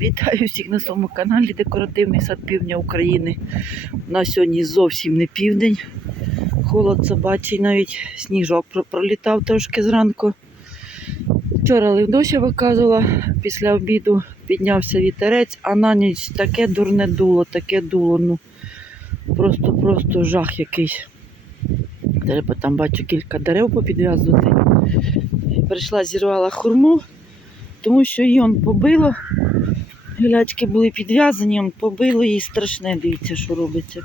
Вітаю всіх на своєму каналі Декоративний сад півдня України. У нас сьогодні зовсім не південь. Холод собачий, навіть сніжок пролітав трошки зранку. Вчора Левдося виказувала, після обіду піднявся вітерець, а на ніч таке дурне дуло, таке дуло. Ну, просто-просто жах якийсь. Треба там бачу кілька дерев попідв'язувати. Прийшла, зірвала хурму, тому що її он побило. Гілячки були підв'язані, он побило їй страшне, дивіться, що робиться.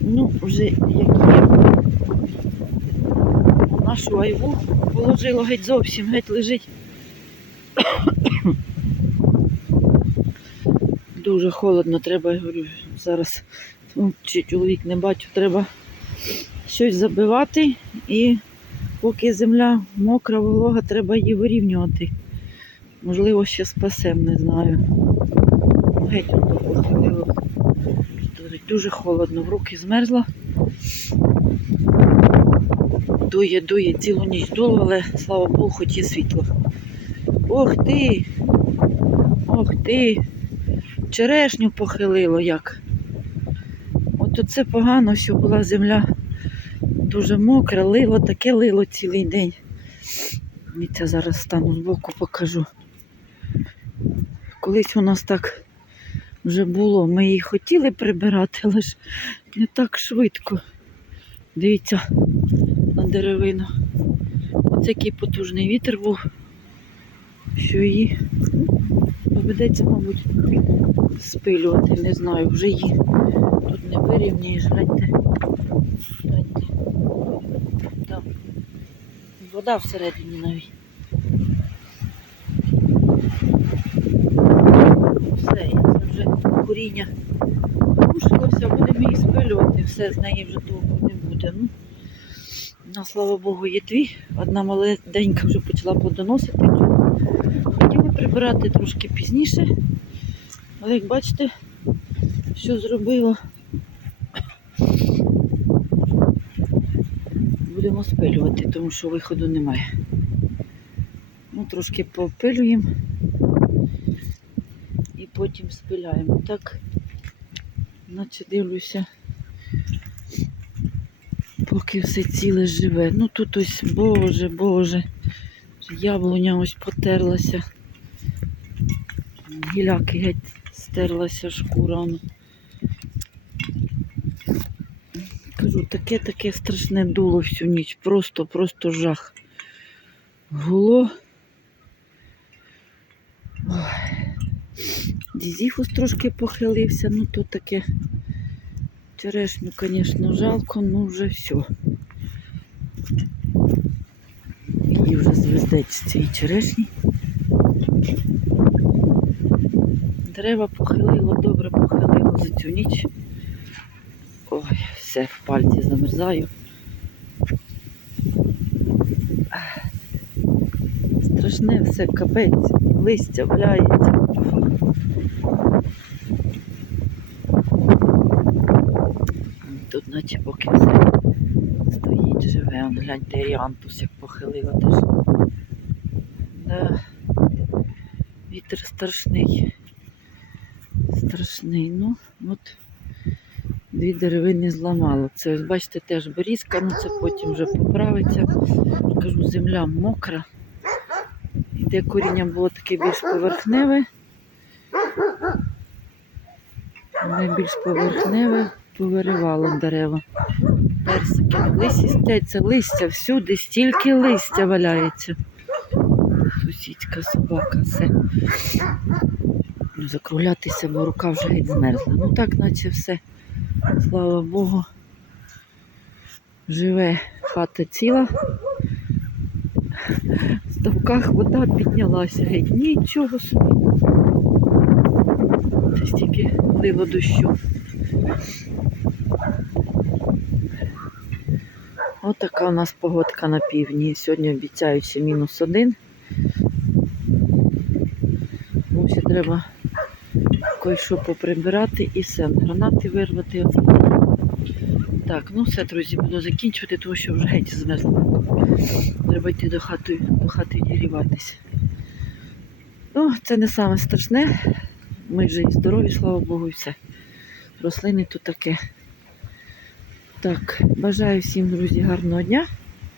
Ну, вже як є. Нашу айву положило геть зовсім, геть лежить. Дуже холодно, треба, я говорю, зараз ну, чи чоловік не бачу, треба щось забивати і поки земля мокра, волога, треба її вирівнювати. Можливо, ще спасем, не знаю. Геть воно похилило. Дуже- холодно, в руки змерзла. Дує, дує, цілу ніч дуло, але слава Богу, хоч є світло. Ох ти! Ох ти! Черешню похилило як. От оце погано, що була земля дуже мокра, лило, таке лило цілий день. І це зараз стану збоку покажу. Колись у нас так вже було. Ми її хотіли прибирати, але ж не так швидко. Дивіться на деревину. Оце який потужний вітер був, що її доведеться, мабуть, спилювати. Не знаю, вже її тут не вирівняєш, гляньте. Гляньте. Там. Вода всередині навіть. Все, це вже коріння рушилося, будемо її спилювати, все з неї вже довго не буде. Ну, на слава Богу, є дві. Одна маленька вже почала плодоносити. Хотіли прибирати трошки пізніше. Але як бачите, що зробило. Будемо спилювати, тому що виходу немає. Ну, трошки попилюємо потім спиляємо. Так, наче дивлюся, поки все ціле живе. Ну тут ось, боже, боже, яблуня ось потерлася. Гіляки геть стерлася шкура. Кажу, таке таке страшне дуло всю ніч. Просто, просто жах. Гуло. Ой. Дізіфус трошки похилився, ну то таке черешню, звісно, жалко, ну вже все. Її вже звездець цієї черешні. Дерева похилило, добре похилило за цю ніч. Ой, все, в пальці замерзаю. Страшне все, капець, листя валяється. Тут наче поки все стоїть, живе. Он гляньте, ріантус як похилила теж. Да. Вітер страшний. Страшний. Ну, от дві деревини зламало. Це ось бачите теж берізка, ну це потім вже поправиться. Кажу, земля мокра. І коріння було таке більш поверхневе. Воно більш поверхневе, повиривало дерева. Персики лисі стоять, це листя, всюди стільки листя валяється. Сусідська собака, все. Закруглятися, бо рука вже геть змерзла. Ну так, наче все. Слава Богу. Живе хата ціла. В ставках вода піднялася геть. Нічого собі. Це стільки лило дощу. Ось така у нас погодка на півдні. Сьогодні обіцяють ще мінус один. Тому треба кое-що поприбирати і все. Гранати вирвати. Так, ну все, друзі, буду закінчувати, тому що вже геть змерзла. Треба йти до хати, до хати діріватися. Ну, це не саме страшне. ми живі, здорові, слава Богу, і все. Рослини тут таке. Так, бажаю всім, друзі, гарного дня.